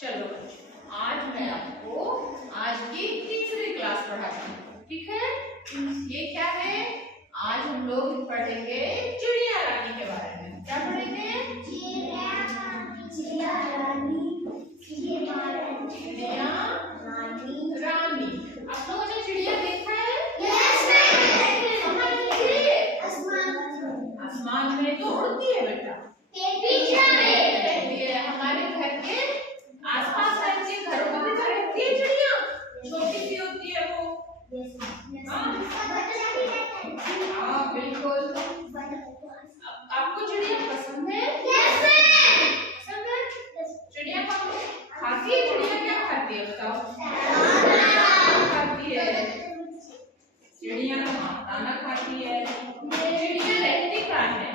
चलो बच्चों, आज मैं आपको आज की तीसरी क्लास पढ़ाती हूँ। ठीक है, ये क्या है? आज हम लोग पढ़ेंगे चिड़िया रानी के बारे में। क्या पढ़ेंगे? चिड़िया रानी। आप लोगों ने चिड़िया देखा है? आसमान में तो उड़ती है बेटा, हमारे घर के आसपास रहती है, घरों में भी तो रहती है चिड़िया, छोटी सी होती है वो। हाँ बिल्कुल। आपको चिड़िया पसंद है? पसंद है? चिड़िया को खाती है? चिड़िया क्या खाती है बताओ? खाती है चिड़िया, दाना खाती है। चिड़िया रहती कहाँ है?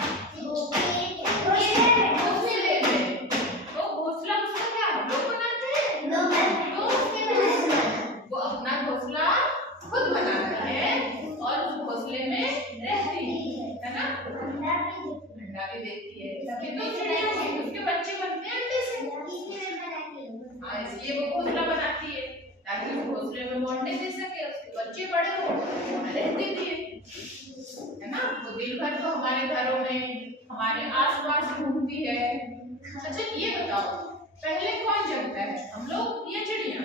खुद बनाती है और उस घोंसले में रहती है ना? अंडा भी देती है, तभी तो चिड़िया उसके बच्चे बनते हैं अंडे से। हाँ, इसलिए वो घोंसला बनाती है ताकि उस घोंसले में वो अंडे दे सके, उसके बच्चे बड़े हो और रहते भी है ना? वो दिन भर तो हमारे घरों में हमारे आसपास घूमती है। अच्छा ये बताओ, पहले कौन जगता है, हम लोग या चिड़िया?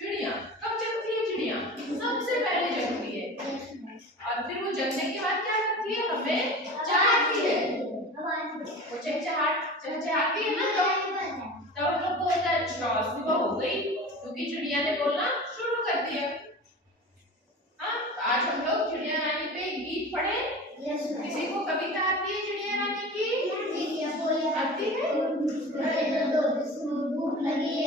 चिड़िया कब जगती है? चिड़िया सबसे पहले जगती है और फिर वो जगने के बाद क्या करती है? हमें चहाती है। वो चहचहाती है ना, तब हम लोग को होता है अच्छा सुबह हो गई, क्योंकि चिड़िया ने बोलना शुरू कर दिया। हाँ, आज हम लोग चिड़िया रानी पे एक गीत पढ़े। किसी को कविता आती है चिड़िया रानी की? आती है? भूख लगी है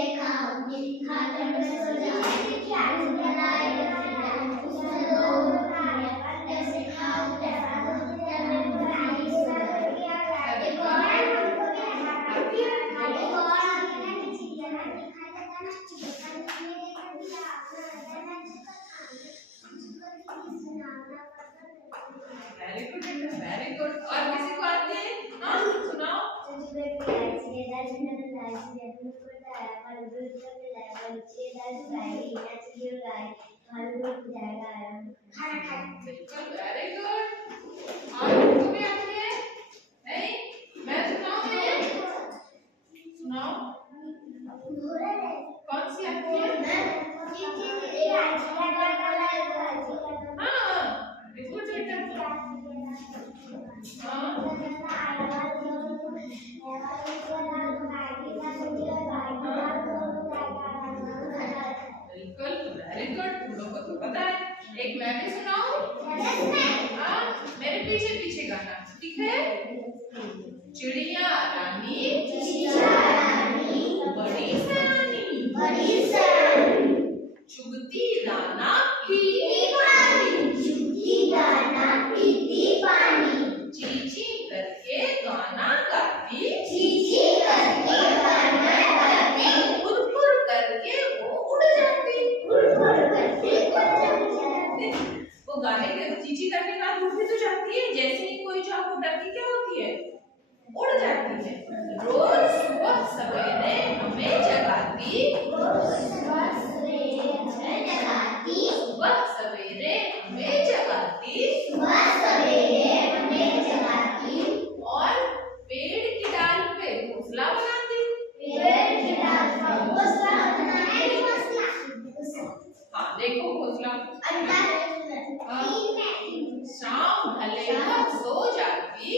वेरी गुड। और किसी को आती है? हाँ सुनाओ। बिल्कुल वेरी गुड। और किसको भी आती है? नहीं, मैं सुनाऊं? ये सुनाओ, कौन सी आती है? बिल्कुल वेरी गुड, तुम लोगों को तो पता है। एक मैं भी सुनाऊं? हाँ, मेरे पीछे पीछे गाना, ठीक है? चिड़िया रानी बड़ी सयानी, चुगती दाना पीती पानी, चींची करके गाना गाती, फुर करके वो उड़ जाती। वो गाने के चींची करके गाना उड़ भी तो जाती है, जैसे ही कोई चाक उड़ती क्या होती है? उड़ जाती है। रोज सुबह सवेरे हमें जगाती, और पेड़ की डाल पे घोंसला बनाती। हाँ देखो घोंसला। शाम ढले पर सो जाती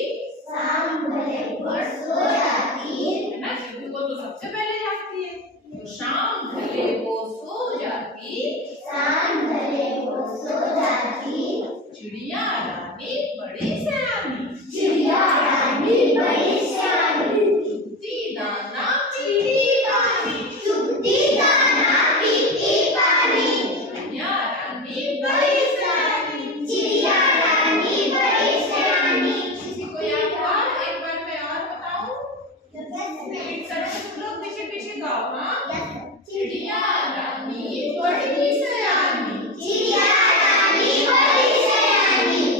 है ना, क्योंकि वो तो सबसे पहले जागती है। तो शाम ढले वो सो जाती, चिड़िया रानी बड़ी सयानी, चुगती दाना पीती पानी, चिड़िया रानी बड़ी सयानी। किसी को याद हुआ? एक बार मैं और बताऊं? तुम लोग पीछे पीछे गाओ। हाँ, चिड़िया रानी बड़ी सयानी,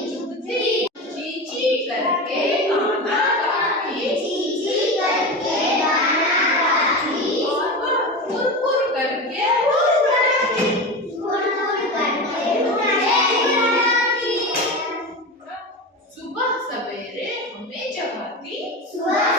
चुगती चींची करके गाना गाती, सवेरे हमें जगाती सुबह